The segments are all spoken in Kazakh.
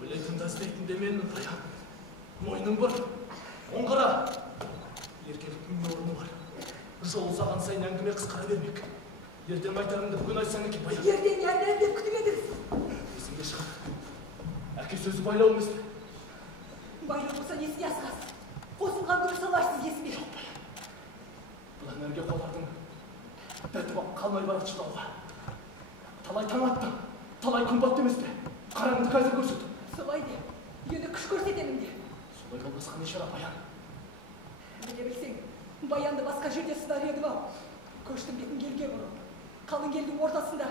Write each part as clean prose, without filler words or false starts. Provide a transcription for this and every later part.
Ойлайтын да істейтін деменің баян. Мойның бар, оңғара. Еркеліктің не орны бар. Жол ұзаған сайын әңгіме қысқара бермек. Ертең айтарыңды бүгін айтсаң екен баян. Ертең әрден деп күтіп едіңіз. Есіңде шығар. Әке сөзі байлау емес пе? Байлау болса несіне асығасыз? Қосынған күні саларсыз есіме. Бұдан әрге қолардың бәтіп алып қалмай барып шыдауға. Талай таң аттың, талай күн батты емес пе? Қараңды қазір көрсет. Солай де, енді күш көрсетемін де. Солай болмасқа не шара баян? Біле білсең, баянды басқа жерде сынар едім ау. Көштің бетін келге бұрын. Қалың елдің ортасында,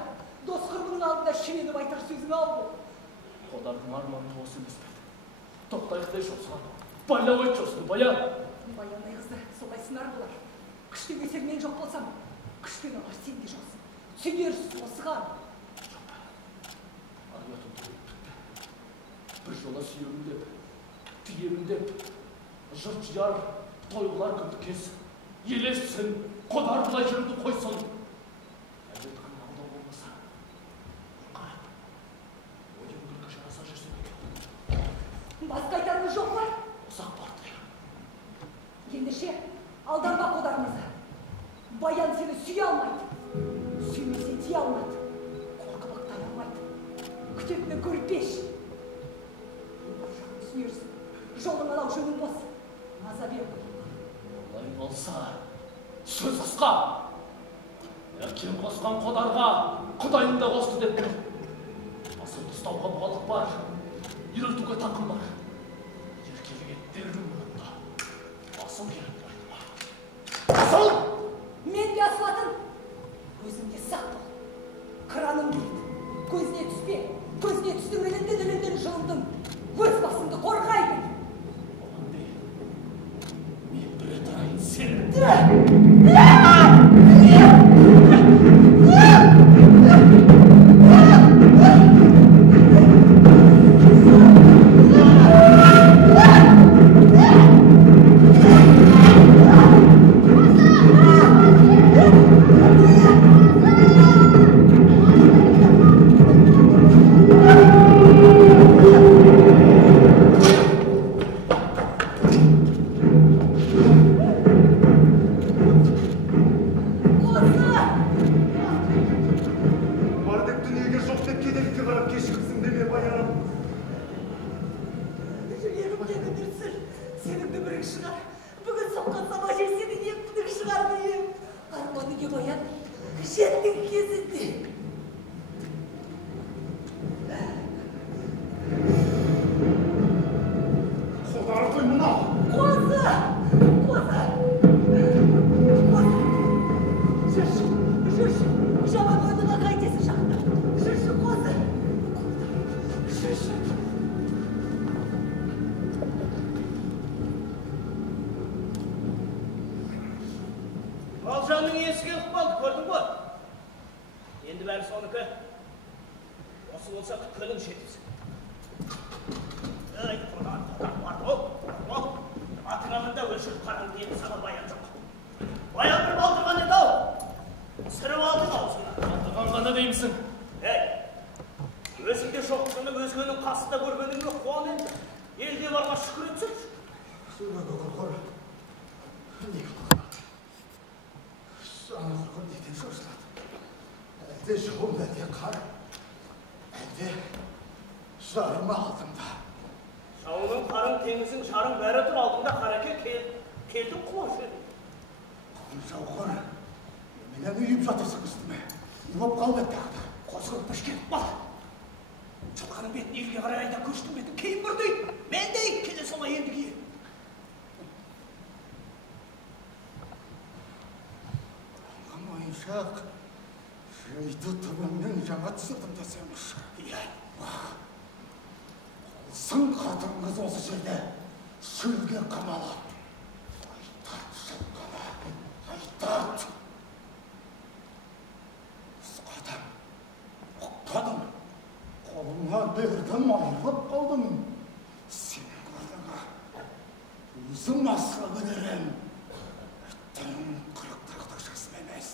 дос құрбының алдында шіреніп айтар сөзің ау. Қодардың арманы осы емес пе? Тоқтайықтай жосыған, байлау ет жосын, баян. Баяндай қызды солай сынар болар. Күштен кесер мен жоқ болсам, күштен алар сен де жоқсың. Сүйерсіз осыған. Аятым тұрып бітті. Bir жола сүйемін деп, тиемін деп, жұрт жияр, тойғылар күнді кес. Елессін, қодар бұлай жүрді қойсын. Әлбет қана алдау болмаса. Қара, ойын күлкі жараса жүрсен екен. Басқа айтарымыз жоқ бар? Ұзақ барды. Ендеше, алданба қодарымызды. Баян сені сүйе алмайды. Сүймесе тие алмайды. Қорқыбақтай алмайды. Күтетіні көріп пеш. Түсінерсің, жолың алау жөнің бос. Наза бер бұл. Олай болса, сөз қысқа. Әкем қосқан қодарға құдайын да қосты деп тұр. Асылды ұстауға бұғалық бар, үйретуге тақым бар. Еркеліге дердің мұнында. Асыл керек байды бар. Асыл! Мен де асылатын. Көзіңде сақ бол. Қыраным келді. Көзіне түспе. Көзіне түстің ілінден жылындың. Өз басыңды қорғайды. Оған де, мен бірі тұрайын сенің. Балжанның есігі ұқпалды, көрдің бі? Енді бәрі соныкі. Осы болса күлің шетіпсің. Ай, қодар, бар ол. Атырағында өлшіріп қараңды енді саған баян жоқ. Баян бір балдырған еді ау. Сырып алдың аузына. Алдырған ғана деймісің? Өзіңде жоқтығыны өзгенің қасында көргеніңе қуан енді. Елге барма шүкір етсін. Сөйлегі құрқыр. Не қылған? Саны құрқыр неден шошылады? Әлде жауым әлде қар? Әлде жарыма алдымда? Жауының қарын теңізің жарың бәрі тұр алдыңда қараке келдің құлаш еді. Құлын жауғыр. Менен үйіп жатырсың үстіме. Не боп қалды тағы? Қосқырып пішкетіп бал. Жылқаның бетін елге қарай айда көштің бетін кейін бұрды. Мен де келе солай енді кейін. Мойыншақ, жайды түбімнен жаңа түсірдім десеміз. Иә. Сын қатын қыз осы жерде шөлге қамалады. Айтат жылқана, айтат. Ұсқадым, ұқпадым. Қолыма бердім, айырып қалдым. Сенің орныңа өзім асыра берерім. Үттің қырықтырықтық жасым емес.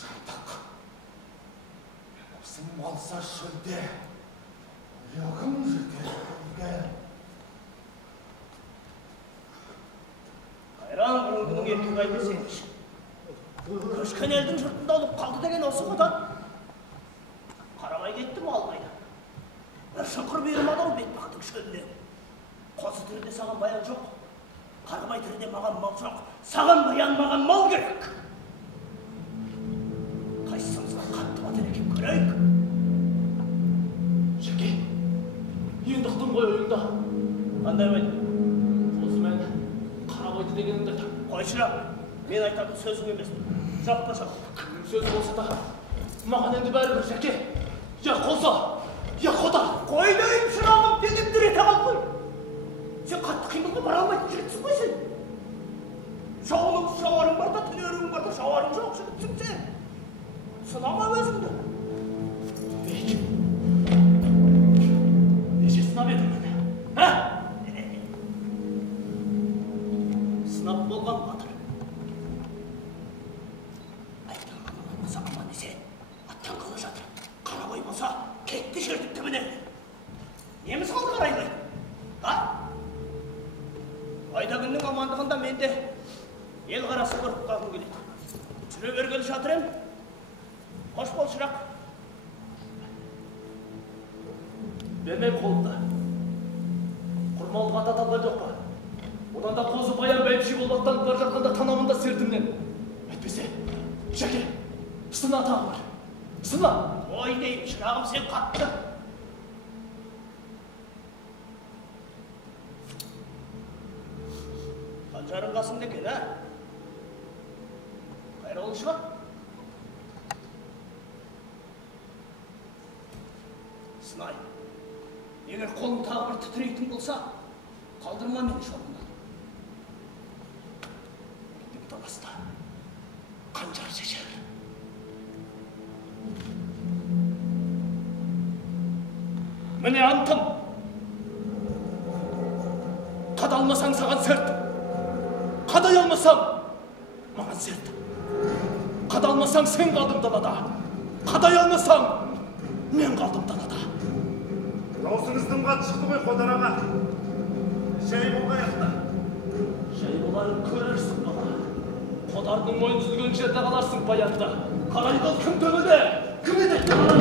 Жантақ. Осы Есім алса шөлде, аяғым жетер көлге. Қайран күнің еркек айды сенmiş. Көшкен елдің жұртында олып қалды деген осы қодан. Қарамай кетті малмайды. Бір шұңқыр берім адау бетпақтың шөліне. Қозы тіріде саған баян жоқ. Қарамай тіріде маған мал жоқ. Саған баян, маған мал керек. Қайсымызға қатты батыр екен көрейік. Жеке, енді ұқтым ғой ойыңда. Қандай ойды? Осы мен Қарабайды дегенімді айтам. Қойшырақ, мен айтатын сөзің емес. Жоқ па жоқ? Кімнің сөзі болса да, маған енді бәрібір Жеке. Я Қозы, я Қодар. Қойдайым шырағым дегенді рет ағал қой. Сен қатты қимылға бара алмайтын жігітсің ғой сен. Шауарың бар да, түнерің бар да, шауарың жоқ жігітсің сен. Сынама өзіңді. Бейк, неше сынап едің мені, ә? Сынап болған батыр. Айтқан қылынан болса аман есе, аттан қылы жатыр. Қарабай болса, кетті жердік түбіне. Неміз қалды қарайлай? А? Айда күннің амандығында мен де ел қарасы көріп қалғым келеді. Жүре бергелі жатыр ем. Қош бол шырақ. Бермей қолымда. Құрмалға ататалған жоқ па? Одан да Қозы баян бәйбіше болмақтан бар жатқанда танамында сертімнен. Әйтпесе, Жеке, сына тағы бар. Сына! Ой дейім, шырағым сен қатты. Қанжарың қасымда екен, ә? Қайра ол шығар? Сынай, егер қолың тағы бір тітірейтін болса, қалдырма мені жолымнан. Өлдің даласта қанжар шешер. Міне антым. Қадалмасаң саған серт. Қадай алмасаң, маған серт. Қадалмасаң сен қалдың далада. Қадай алмасаң, мен қалдым далада. Даусыңыздың қат шықты ғой Қодар аға. Жай болғаяқта. Жай боларын көрерсің бала. Қодардың мойын үзілген жерде қаларсың баянда. Қарай қол кім төбеде? Кім етекте қалар?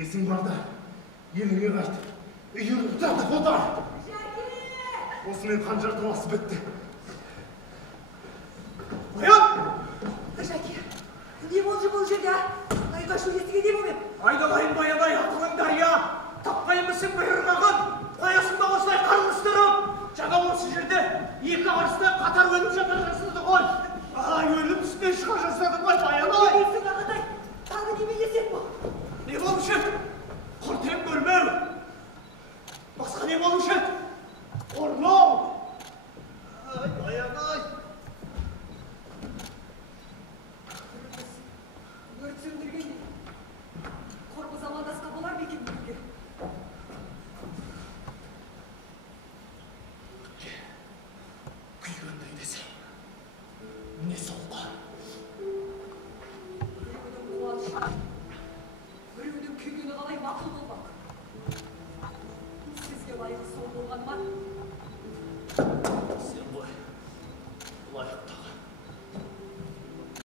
Есің барда, еліңе қайт. Үйіріп таты Қодар. Осымен қанжар таласы бітті. Баян! Жаке, не болды бұл жерде? Айқашу естіге не болып ем? Айдалайын баянай, ақылың дария. Таппаймысың бұйырғағын. Қоясың ба осылай қарғыстырып. Жаңа осы жерде екі арысты қатар өліп жатыр жасын